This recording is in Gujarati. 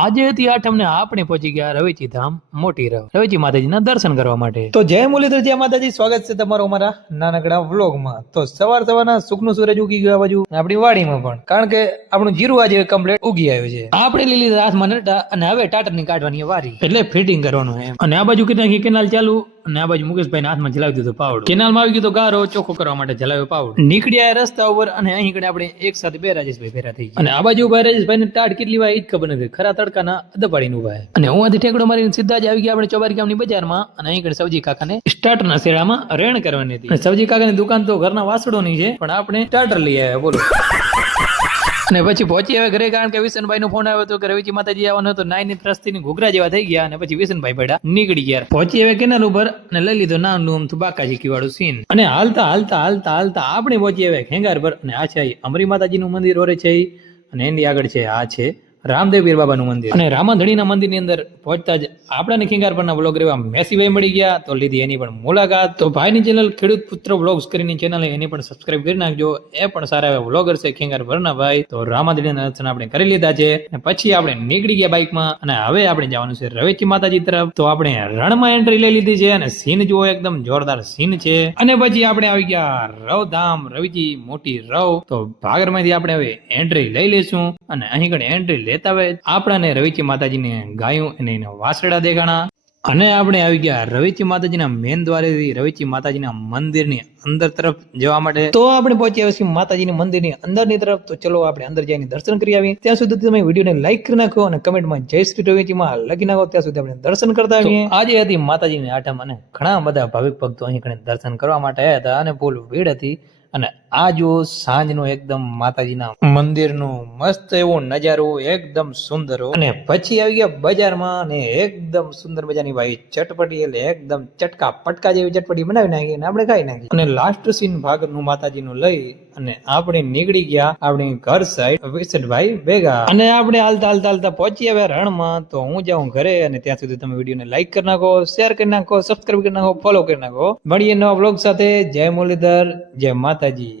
આજે હતી આઠમને આપણે પહોંચી ગયા રવેચી ધામ મોટી રવ. રવેચી માતાજીના દર્શન કરવા માટે. તો જય મુરલીધર જય માતાજી સ્વાગત છે તમારું અમારા નાનકડા વ્લોગમાં. તો સવાર સવારના સુખનું સૂરજ ઉગી ગયો બાજુ આપણી વાડીમાં પણ. કારણ કે આપણું જીરું આજે કમ્પ્લીટ ઉગી આવ્યું છે. આપણે લીલી રાસમાં અને હવે ટાટરની કાઢવાની વારી. એટલે ફિટિંગ કરવાનું એમ. અને આ બાજુ કેટલા કેનાલ ચાલુ. અને આ બાજુ મુકેશભાઈ હાથમાં જલાવી દીધો પાવડો. કેનાલમાં આવી ગયો તો ગારો ચોખ્ખો કરવા માટે જલાવ્યો પાવડો. નીકળ્યા રસ્તા ઉપર અને અહીં કડે આપણે એક સાથે બે રાજેશભાઈ ભેરા થઈ ગયા. અને આ બાજુ ઊભા રાજેશભાઈ ને તાટ કેટલી વાર એ જ ખબર નથી. ખરા તડકાના અદપાડીને ઊભા. અને હું આથી ઠેકડો મારીને સીધા જ આવી ગયા આપણે ચોબારી ગામની બજારમાં અને અહીં કડે સવજી કાકાને સ્ટાર્ટરના શેડામાં રેણ કરવાની હતી. સવજી કાકાની દુકાન તો ઘરના વાસણોની છે પણ આપણે સ્ટાર્ટર લઈ આવ્યા બોલો. અને પછી પહોંચી આવે ઘરે કારણ કે વિસનભાઈ નો ફોન આવ્યો હતો કે રવિજી માતાજી આવવાનો હતો નાઈ ની ત્રસ્તી ઘૂઘરા જેવા થઈ ગયા અને પછી વિસનભાઈ બેડા નીકળી ગયા. પહોંચી આવે કેનાલ ઉપર અને લઈ લીધો નાનું અમથું બાકાજી વાળું સીન અને હાલતા હાલતા હાલતા હાલતા આપણે પહોંચી આવે ખેંગાર પર અને આ છે અમરી માતાજીનું મંદિર ઓરે છે અને એની આગળ છે આ છે રામદેવ વીરબાબાનું મંદિર. અને રામાધણીના મંદિરની અંદર પહોંચતા જ આપણાને ખેંગાર પરના બ્લોગ રેવા મેસીભાઈ મળી ગયા. તો લીધી એની પણ મુલાકાત. તો ભાઈની ચેનલ ખેડૂત પુત્ર બ્લોગ્સ કરીને ચેનલ એની પણ સબસ્ક્રાઇબ કરી નાખજો. એ પણ સારા એવા બ્લોગર છે ખેંગાર ભરના ભાઈ. તો રામાધણીના દર્શન આપણે કરી લીધા છે. અને પછી આપણે નીકળી ગયા બાઇકમાં અને હવે આપણે જવાનું છે રવેચી માતાજી તરફ. તો આપણે રણમાં એન્ટ્રી લઈ લીધી છે અને સીન જુઓ એકદમ જોરદાર સીન છે. અને પછી આપણે આવી ગયા રવધામ રવિજી મોટી રવ. તો ભાગરમાંથી આપણે હવે એન્ટ્રી લઈ લઈશું. અને અહીં કણે એન્ટ્રી લેતા હોય આપણાને રવિચી માતાજીને ગાયું અને એના વાસડા દેખાણા અને આપણે આવી ગયા રવિચી માતાજીના મેન દ્વારેથી રવિચી માતાજીના મંદિરની અંદર તરફ જવા માટે. તો આપણે પહોંચી આવ્યા છીએ માતાજીના મંદિરની અંદરની તરફ. તો ચલો આપણે અંદર જઈને દર્શન કરી આવીએ. ત્યાં સુધી તમે વિડીયોને લાઈક કરી નાખો અને કમેન્ટમાં જય શ્રી રવિચીમાં લખી નાખો. ત્યાં સુધી આપણે દર્શન કરતા આવીએ. આજે હતી માતાજીની આઠમ અને ઘણા બધા ભાવિક ભક્તો અહીં કણે દર્શન કરવા માટે આવ્યા હતા અને ફૂલ ભીડ હતી. અને આ જો સાંજનો એકદમ માતાજીના મંદિરનો મસ્ત એવો નજારો, એકદમ સુંદર અને પછી આવી ગયા બજારમાં અને એકદમ સુંદર મજાની ભાઈ ચટપટી એટલે એકદમ ચટકા પટકા જેવી ચટપટી બનાવી નાખી અને આપણે ખાઈ નાખી. અને લાસ્ટ સીન ભાગનું માતાજીનું લઈ અને આપણે નીકળી ગયા આપણી ઘર સાઈડ વિસટભાઈ ભેગા. અને આપણે હાલતા હાલતા હાલતા પહોંચી આવ્યા રણમાં. તો હું જાઉં ઘરે અને ત્યાં સુધી તમે વિડીયોને લાઈક કરી નાખો શેર કરી નાખો સબસ્ક્રાઈબ કરી નાખો ફોલો કરી નાખો. મળીએ નવા બ્લોગ સાથે. જય મુરલીધર, જય માતાજી.